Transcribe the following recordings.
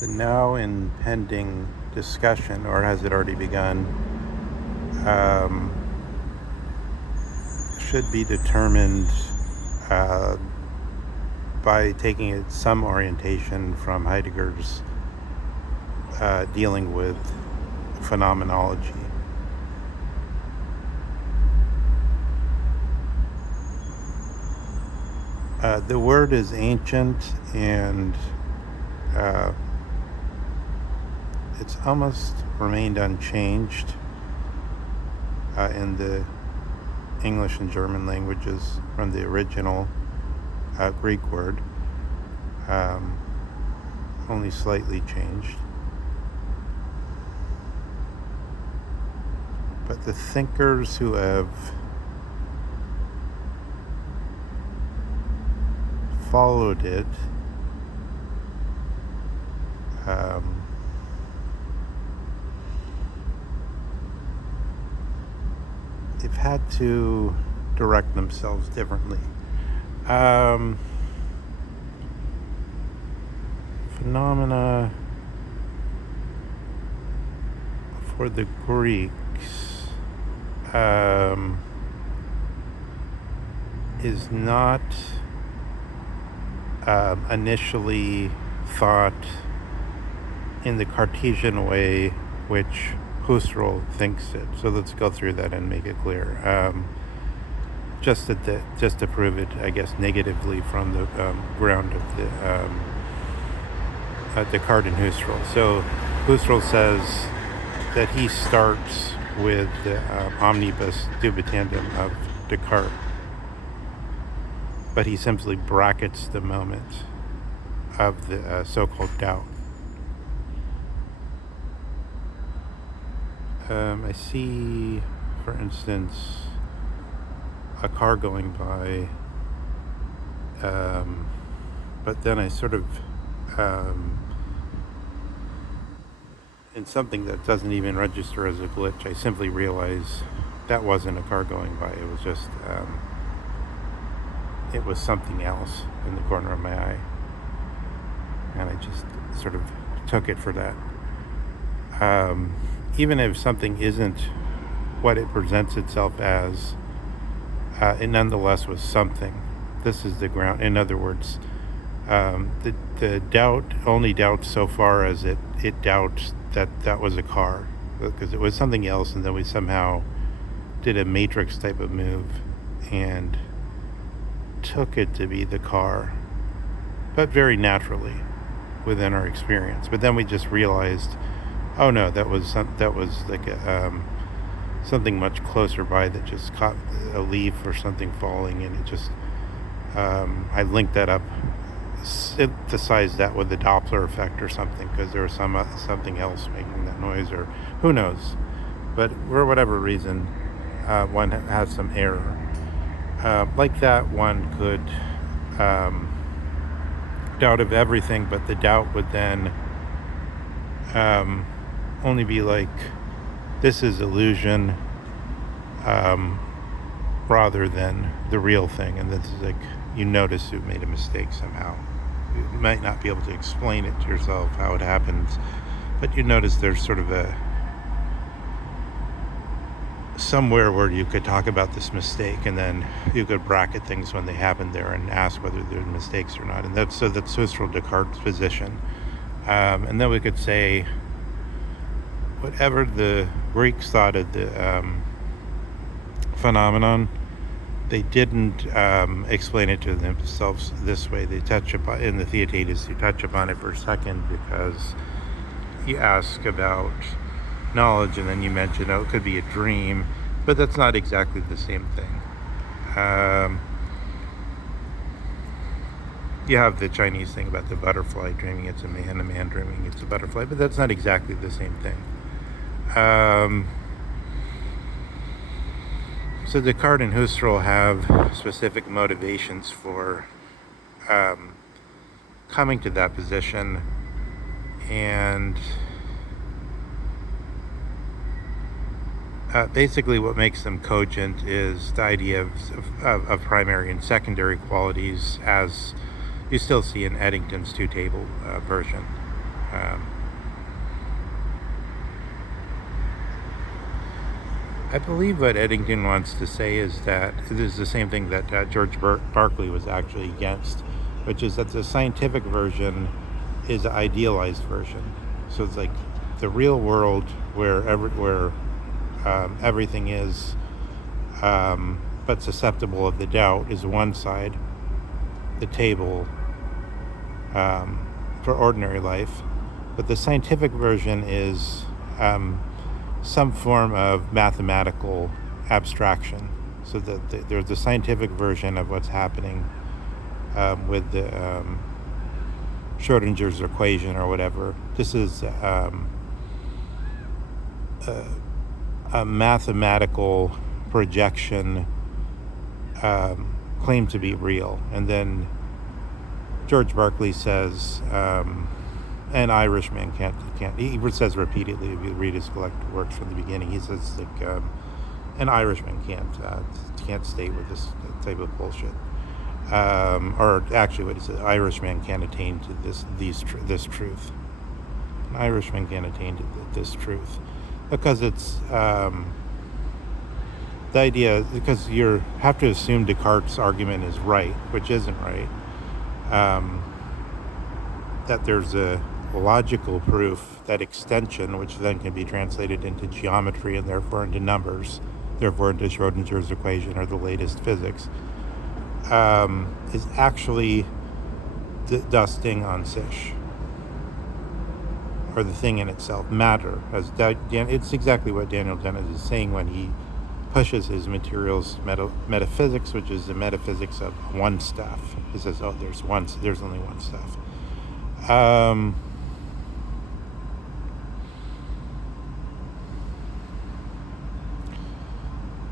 The now impending discussion, or has it already begun, um, should be determined by taking some orientation from Heidegger's dealing with phenomenology. The word is ancient, and it's almost remained unchanged in the English and German languages from the original Greek word, only slightly changed. But the thinkers who have followed it they've had to direct themselves differently. Phenomena for the Greeks is not initially thought in the Cartesian way which Husserl thinks it. So let's go through that and make it clear. Just to prove it, I guess, negatively from the ground of the Descartes and Husserl. So Husserl says that he starts with the omnibus dubitandum of Descartes, but he simply brackets the moment of the so-called doubt. I see, for instance, a car going by, but then I sort of, in something that doesn't even register as a glitch, I simply realize that wasn't a car going by. It was just, it was something else in the corner of my eye. And I just sort of took it for that. Even if something isn't what it presents itself as, it nonetheless was something. This is the ground. In other words, the doubt only doubts so far as it doubts that was a car, because it was something else, and then we somehow did a matrix type of move and took it to be the car, but very naturally within our experience. But then we just realized, oh no, that was like something much closer by that just caught a leaf or something falling, and it just I linked that up, synthesized that with the Doppler effect or something, because there was something else making that noise, or who knows. But for whatever reason, one has some error. Like that, one could doubt of everything, but the doubt would then only be like, this is illusion, rather than the real thing. And this is like, you notice you made a mistake somehow. You might not be able to explain it to yourself how it happens, but you notice there's sort of somewhere where you could talk about this mistake, and then you could bracket things when they happen there and ask whether they're mistakes or not. And that's Husserl Descartes' position. And then we could say, whatever the Greeks thought of the phenomenon, they didn't explain it to themselves this way. They touch upon, in the Theaetetus, you touch upon it for a second, because you ask about knowledge, and then you mention, it could be a dream, but that's not exactly the same thing. You have the Chinese thing about the butterfly dreaming it's a man dreaming it's a butterfly, but that's not exactly the same thing. So Descartes and Husserl have specific motivations for coming to that position, and basically what makes them cogent is the idea of primary and secondary qualities, as you still see in Eddington's two-table version. I believe what Eddington wants to say is that it is the same thing that George Berkeley was actually against, which is that the scientific version is an idealized version. So it's like the real world where everything is but susceptible of the doubt is one side, the table for ordinary life. But the scientific version is some form of mathematical abstraction. So that there's the scientific version of what's happening with the Schrodinger's equation or whatever. This is a mathematical projection claimed to be real. And then George Berkeley says, an Irishman can't. He says repeatedly, if you read his collected works from the beginning, he says like an Irishman can't stay with this type of bullshit. Or actually, what he says, Irishman can't attain to this truth. An Irishman can't attain to this truth because it's the idea, because you have to assume Descartes' argument is right, which isn't right. That there's a logical proof that extension, which then can be translated into geometry and therefore into numbers, therefore into Schrodinger's equation or the latest physics, is actually the dusting on sich, or the thing in itself, matter. It's exactly what Daniel Dennett is saying when he pushes his materials metaphysics, which is the metaphysics of one stuff. He says, "Oh, there's only one stuff."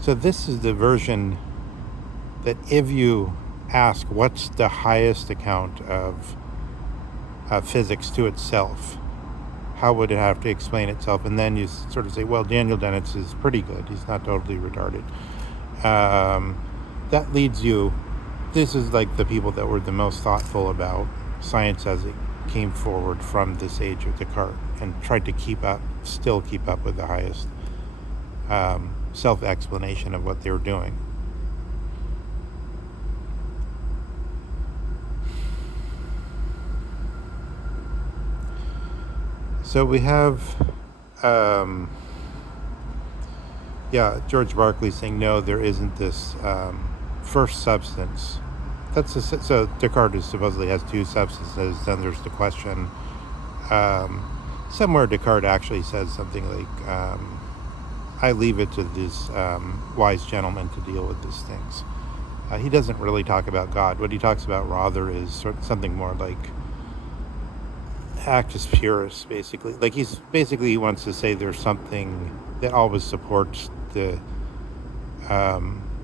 So this is the version that if you ask what's the highest account of physics to itself, how would it have to explain itself? And then you sort of say, well, Daniel Dennett's is pretty good. He's not totally retarded. That leads you, this is like the people that were the most thoughtful about science as it came forward from this age of Descartes and tried to still keep up with the highest self-explanation of what they were doing. So we have, George Berkeley saying, no, there isn't this first substance. So Descartes supposedly has two substances. Then there's the question. Somewhere Descartes actually says something like, I leave it to these wise gentlemen to deal with these things. He doesn't really talk about God. What he talks about rather is something more like actus purus, basically. Like he wants to say there's something that always supports the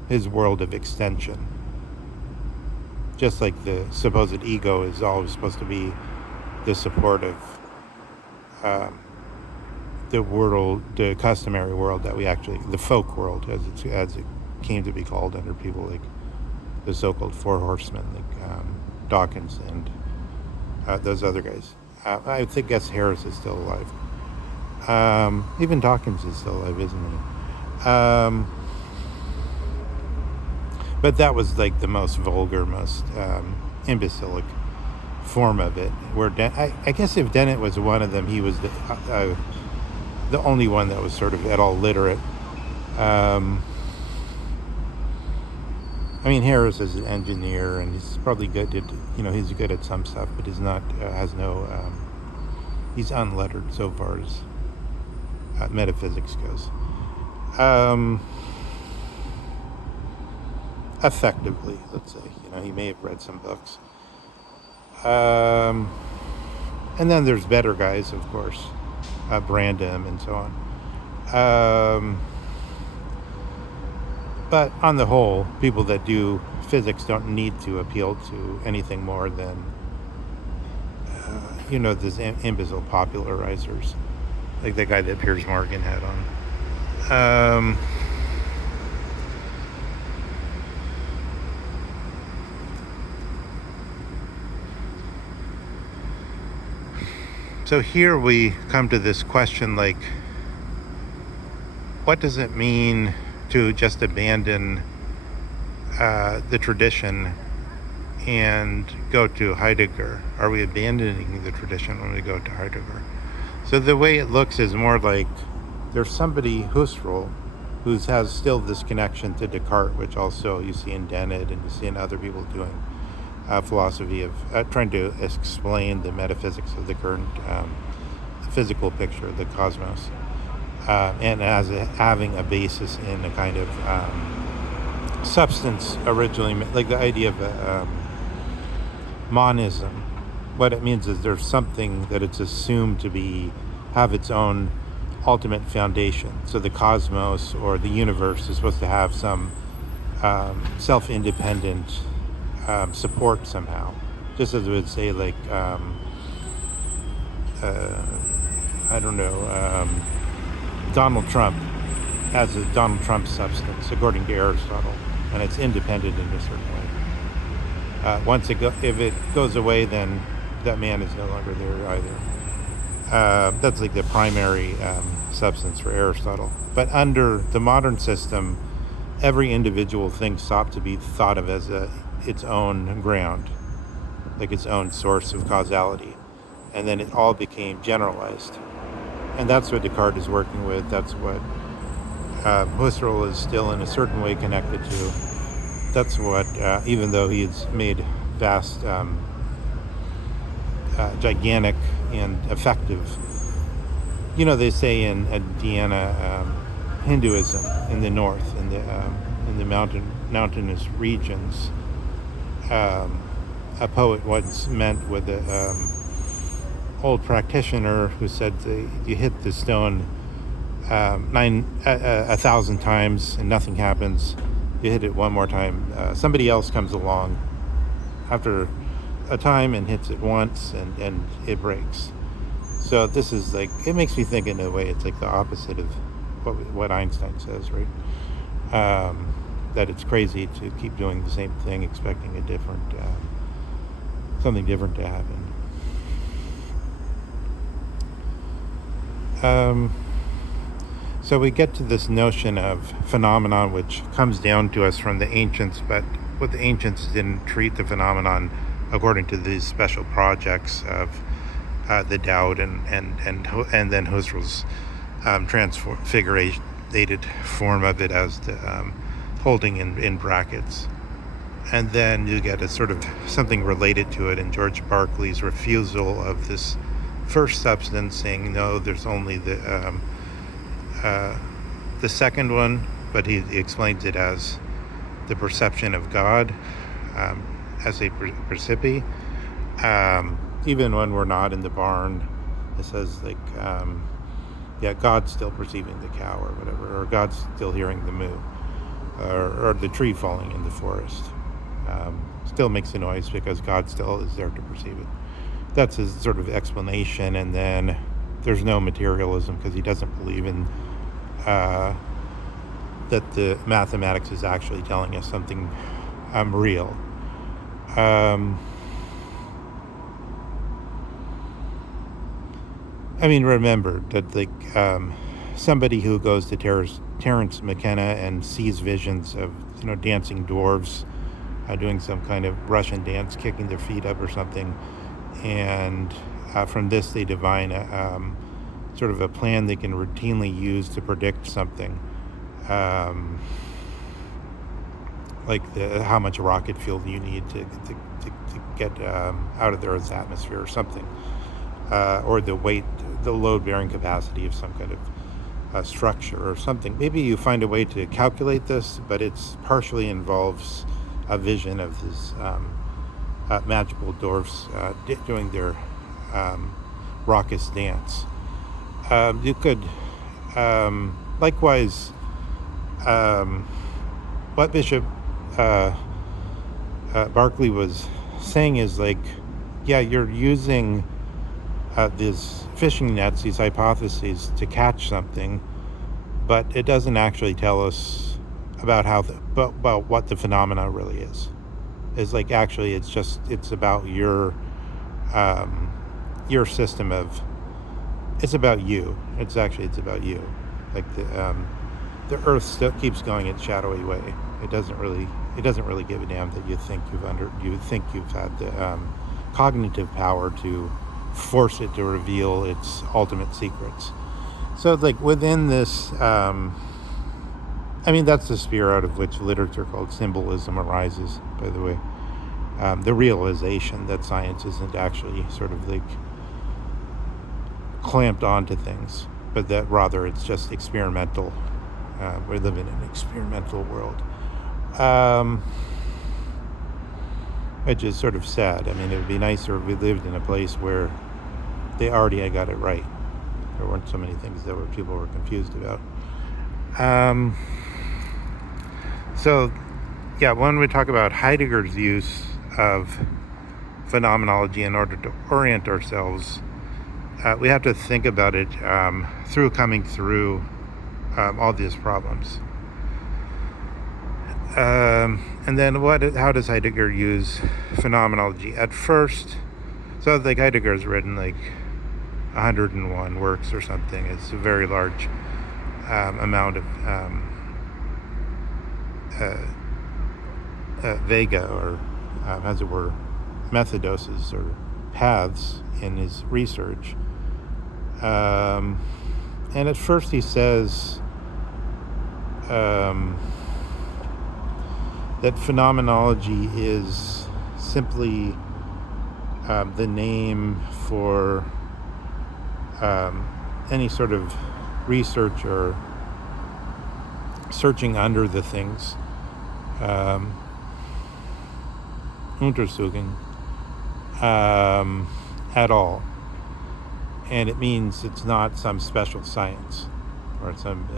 his world of extension. Just like the supposed ego is always supposed to be the support of the world, the customary world that we actually, the folk world, as it came to be called under people like the so-called Four Horsemen, like Dawkins and those other guys. I guess Harris is still alive. Even Dawkins is still alive, isn't he? But that was like the most vulgar, most imbecilic form of it. Where I guess if Dennett was one of them, he was the only one that was sort of at all literate. I mean, Harris is an engineer, and he's probably good at, he's good at some stuff, but he's not, he's unlettered so far as metaphysics goes. Effectively, let's say, he may have read some books. And then there's better guys, of course, Brandom and so on. But on the whole, people that do physics don't need to appeal to anything more than, these imbecile popularizers, like the guy that Piers Morgan had on. So here we come to this question, like, what does it mean to just abandon the tradition and go to Heidegger? Are we abandoning the tradition when we go to Heidegger? So the way it looks is more like there's somebody, Husserl, who has still this connection to Descartes, which also you see in Dennett and you see in other people doing philosophy of trying to explain the metaphysics of the current physical picture of the cosmos, and as having a basis in a kind of substance originally, like the idea of monism. What it means is there's something that it's assumed to have its own ultimate foundation. So the cosmos or the universe is supposed to have some self-independent support somehow. Just as it would say, like, I don't know, Donald Trump has a Donald Trump substance, according to Aristotle, and it's independent in a certain way. If it goes away, then that man is no longer there either. That's like the primary substance for Aristotle. But under the modern system, every individual thing sought to be thought of as its own ground, like its own source of causality. And then it all became generalized. And that's what Descartes is working with. That's what Husserl is still in a certain way connected to. That's what, even though he's made vast, gigantic and effective, they say in Vienna, Hinduism in the north, in the mountainous regions, a poet once met with a old practitioner who said you hit the stone 1,000 times and nothing happens. You hit it one more time, somebody else comes along after a time and hits it once, and it breaks. So this is like, it makes me think in a way it's like the opposite of what Einstein says, right? That it's crazy to keep doing the same thing expecting a different something different to happen. So we get to this notion of phenomenon, which comes down to us from the ancients, but what the ancients didn't treat the phenomenon according to these special projects of the Dowd and then Husserl's transfigurated form of it as the holding in brackets. And then you get a sort of something related to it in George Berkeley's refusal of this first substance, saying no, there's only the second one, but he explains it as the perception of God, as a percipi. Even when we're not in the barn, it says like, God's still perceiving the cow or whatever, or God's still hearing the moo, or the tree falling in the forest. Still makes a noise because God still is there to perceive it. That's his sort of explanation. And then there's no materialism because he doesn't believe in that the mathematics is actually telling us something real. Remember that somebody who goes to Terence McKenna and sees visions of dancing dwarves doing some kind of Russian dance, kicking their feet up or something, and from this they divine sort of a plan they can routinely use to predict something, like how much rocket fuel you need to get out of the Earth's atmosphere or something, or the load-bearing capacity of some kind of structure or something. Maybe you find a way to calculate this, but it's partially involves a vision of this magical dwarfs doing their raucous dance. You could likewise, what Bishop Berkeley was saying is like, you're using these fishing nets, these hypotheses to catch something, but it doesn't actually tell us about about what the phenomena really is. It's like, actually it's about your system of it's about you. It's about you. Like the Earth still keeps going its shadowy way. It doesn't really give a damn that you think you've had the cognitive power to force it to reveal its ultimate secrets. So like within this, that's the sphere out of which literature called symbolism arises, by the way. The realization that science isn't actually sort of like clamped onto things, but that rather it's just experimental. We live in an experimental world, which is sort of sad. It would be nicer if we lived in a place where they already had got it right. There weren't so many things that people were confused about. So, yeah, when we talk about Heidegger's use of phenomenology in order to orient ourselves, we have to think about it coming through all these problems. And then how does Heidegger use phenomenology? At first, so like Heidegger's written like 101 works or something. It's a very large amount of vega, or as it were, methodoses or paths in his research. And at first he says that phenomenology is simply the name for any sort of research or searching under the things, Untersuchung, at all. And it means it's not some special science or some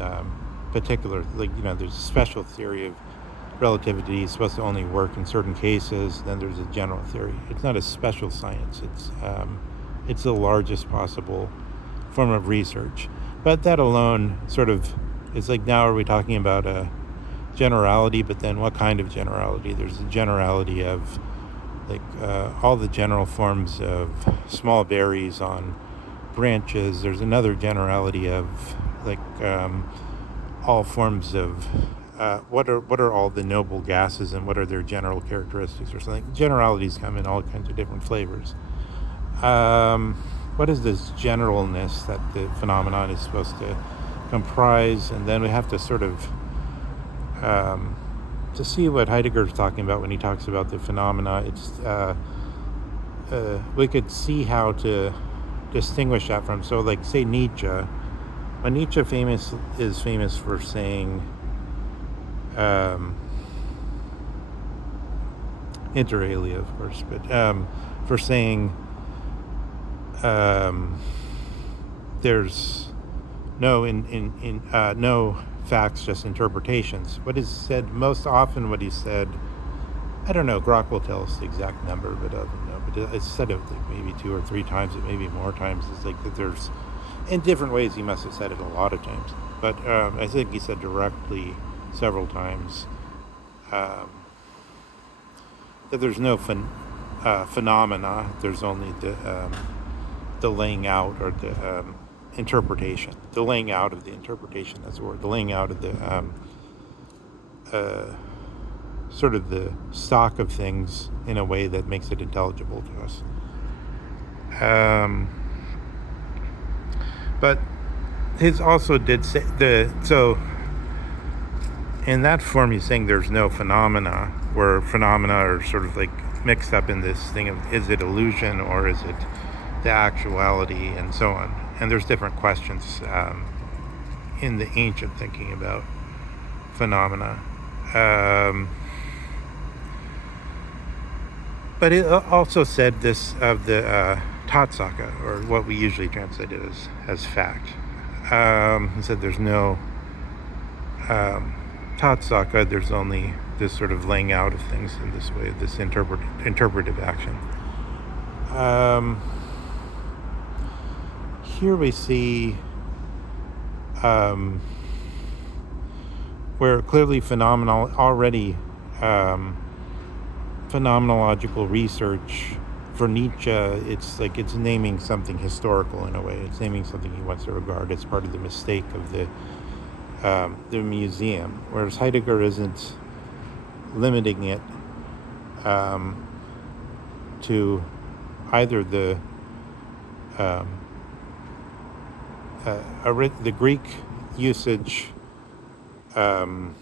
particular, there's a special theory of relativity. It's supposed to only work in certain cases. Then there's a general theory. It's not a special science. It's the largest possible form of research. But that alone sort of is like, now are we talking about a generality? But then what kind of generality? There's a generality of all the general forms of small berries on branches. There's another generality of all forms of what are all the noble gases and what are their general characteristics or something. Generalities come in all kinds of different flavors. What is this generalness that the phenomenon is supposed to comprise? And then we have to sort of to see what Heidegger's talking about when he talks about the phenomena. It's we could see how to distinguish that from, so like say Nietzsche. When Nietzsche is famous for saying inter alia, of course, but for saying there's no no facts, just interpretations. What is said most often, I don't know, Grok will tell us the exact number, but I don't know, but it's said it maybe 2 or 3 times, it maybe more times. It's like that there's, in different ways, he must have said it a lot of times, but I think he said directly several times that there's no phenomena. There's only the laying out, or the interpretation. The laying out of the interpretation, that's the word. The laying out of the sort of the stock of things in a way that makes it intelligible to us. But his also did say so in that form he's saying there's no phenomena, where phenomena are sort of like mixed up in this thing of, is it illusion or is it the actuality, and so on. And there's different questions in the ancient thinking about phenomena. But it also said this of the Tatsache, or what we usually translate it as fact. He said there's no Tatsache, there's only this sort of laying out of things in this way, this interpretive action. Here we see where clearly phenomenological research for Nietzsche, it's like it's naming something historical in a way. It's naming something he wants to regard as part of the mistake of the museum, whereas Heidegger isn't limiting it to either the the Greek usage of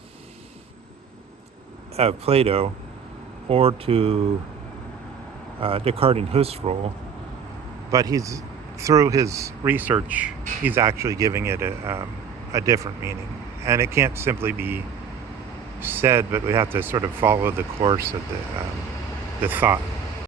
Plato, or to Descartes and Husserl, but he's through his research, he's actually giving it a different meaning, and it can't simply be said, but we have to sort of follow the course of the thought.